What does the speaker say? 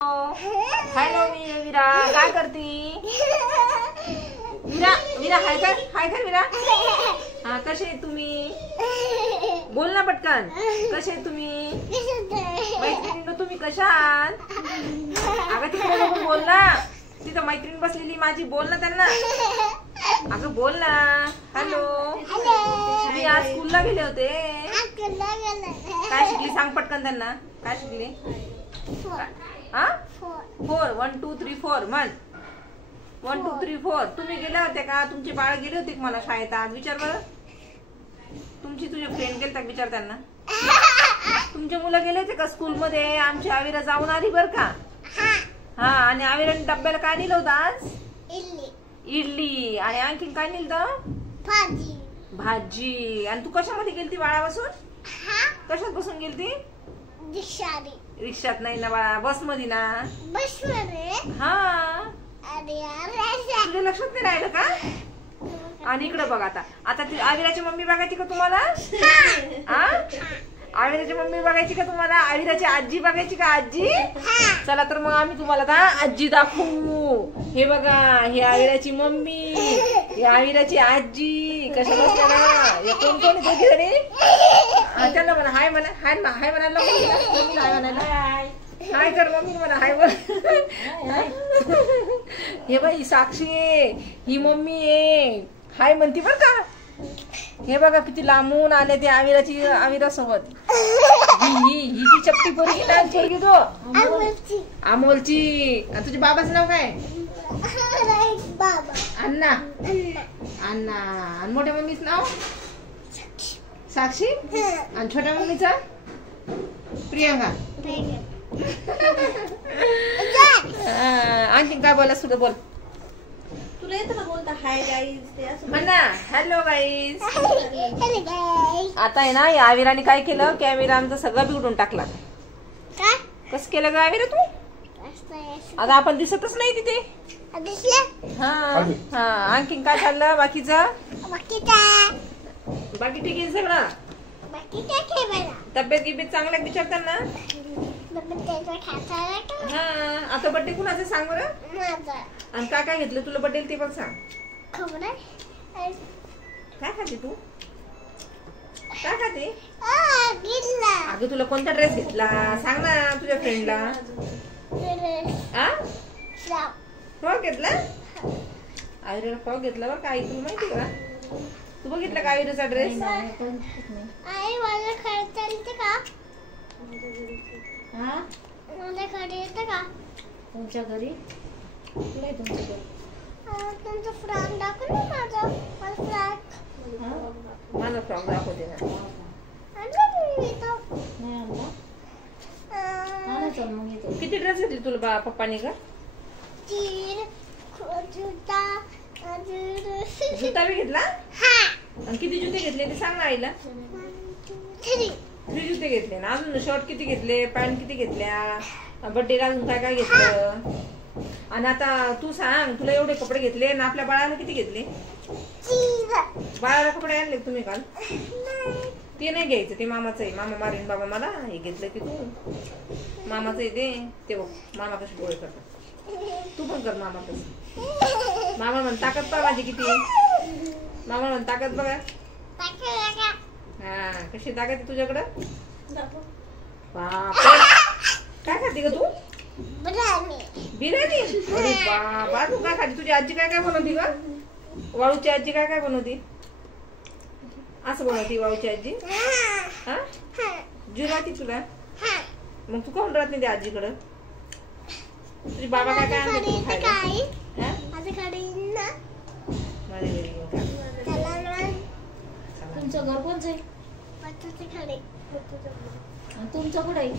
Hello वीरा, काय करती? वीरा वीरा हाय कर वीरा. हा, कसे तुम्ही? बोल ना पटकन. कसे तुम्ही? मैत्रिणी तुम्ही कशा आहात? अगं तिकडे बघून बोल ना. तिथं मैत्रीण बसलेली माझी, बोल ना त्यांना. अगं बोल ना. हॅलो, मी आज स्कूलला गेले होते. काय शिकली सांग पटकन त्यांना. काय शिकली? हा, 4 1 2 3 4 म्हण. 1 2 3 4. तुम्ही गेल्या होत्या का? तुमचे बाळ गेले होते का मला शाळेत आज? विचार बरं. तुझे फ्रेंड गेले का? विचार त्यांना. तुमचे मुलं गेले होते का स्कूल मध्ये? आमची आविरा जाऊन आली बर का. हा, आणि आविराने डब्याला काय नेलं होतं आज? इडली. आणि आणखीन काय नेलं? भाजी. आणि तू कशामध्ये गेलती बाळापासून? कशात बसून गेलती? रिक्षात नाही ना बाळा, बस मध्ये ना. बस मध्ये? हा. तुझ्या लक्षात नाही राहिलं का? आणि इकडे बघ आता आविराची मम्मी बघायची का तुम्हाला? आविराची मम्मी बघायची का तुम्हाला? आविराची आजी बघायची का? आजी. चला तर मग आम्ही तुम्हाला आता आजी दाखवू. हे बघा, हे आविराची मम्मी, हे आविराची आजी. कशा बसल्या ना. या कोण कोण दोघी जणी? त्यांना म्हणा हाय, म्हणा हाय, हाय म्हणायला. हाय म्हणायला. हाय कर मम्मी, म्हणा हाय बोल. हे बाई साक्षी आहे, ही मम्मी आहे. हाय म्हणती बर का. हे बघा किती लांबून आले ते आविरा सोबत. ही ती चपटी पोरगी ना, पोरगी तो अमोलची. आणि तुझ्या बाबाचं नाव काय? अण्णा. अण्णा. आणि मोठ्या मम्मीचं नाव साक्षी. आणि छोट्या मम्मीचं प्रियंका. आणखी काय बोला सुद्धा बोल. तुला येतं ना बोलता हाय गाईज म्हण ना. Hello guys. आता आहे ना, या आविराने काय केलं? कॅमेरा आमचा सगळं बिघडून टाकला. कसं केलं ग आविरा तू? आता आपण दिसतच नाही तिथे. हा हा. आणखीन काय चाललं बाकीचं? बाकी ठीक आहे सगळं. तब्येत गिब्येत चांगला विचारतात ना. हा, आता बड्डे कुणाचं सांग बरं. आणि काय काय घेतलं तुला बड्डे ते पण सांग. काय खाते तू? काय खाते? अगं तुला कोणता ड्रेस घेतला सांग ना तुझ्या फ्रेंडला. फ्रॉक घेतला? आयुर्वेदा फ्रॉक घेतला बरं का. आई तुला माहिती का? तू बघितला का आयुर्वेदाचा ड्रेस? तुमच्या घरी कुठे तुमचं घर? माझा फ्रॉक दाखवते ना. किती ड्रेस घेतली तुला पप्पानी का? जुता बी घेतला? आणि किती जुते घेतले ते सांग ना आईला. 3 जुते घेतले ना. अजून शर्ट किती घेतले? पॅन्ट किती घेतल्या? बड्डे अजून काय काय घेतलं? आणि आता तू सांग, तुला एवढे कपडे घेतले ना, आपल्या बाळाला किती घेतले? बाळाला कपडे आणले तुम्ही काल? ते नाही घ्यायचं, ते मामाचं आहे. मामा मारीन बाबा मला. हे घेतलं की तू मामाचं आहे ते बघ. मामा कसे डोळे करतात. तू पण कर मामा कसं. मामा म्हण ताकद पहा माझी किती. मामा म्हण ताकद बघा. हा, कशी ताकद आहे तुझ्याकडं? बापरे, काय खाते ग तू? बिर्याणी. अरे बाबा, तू काय खाते? तुझी आजी काय काय बनवती ग? वाळूची आजी काय काय बनवती? असं बनवती वाळूची आजी? हा, जीव राहते तुला? मग तू कोण राहत नाही त्या आजीकडं? तुझे बाबा काय काय आणते तू खायला? तुमचं घर कोणचं आहे? तुमचं कुठं आहे?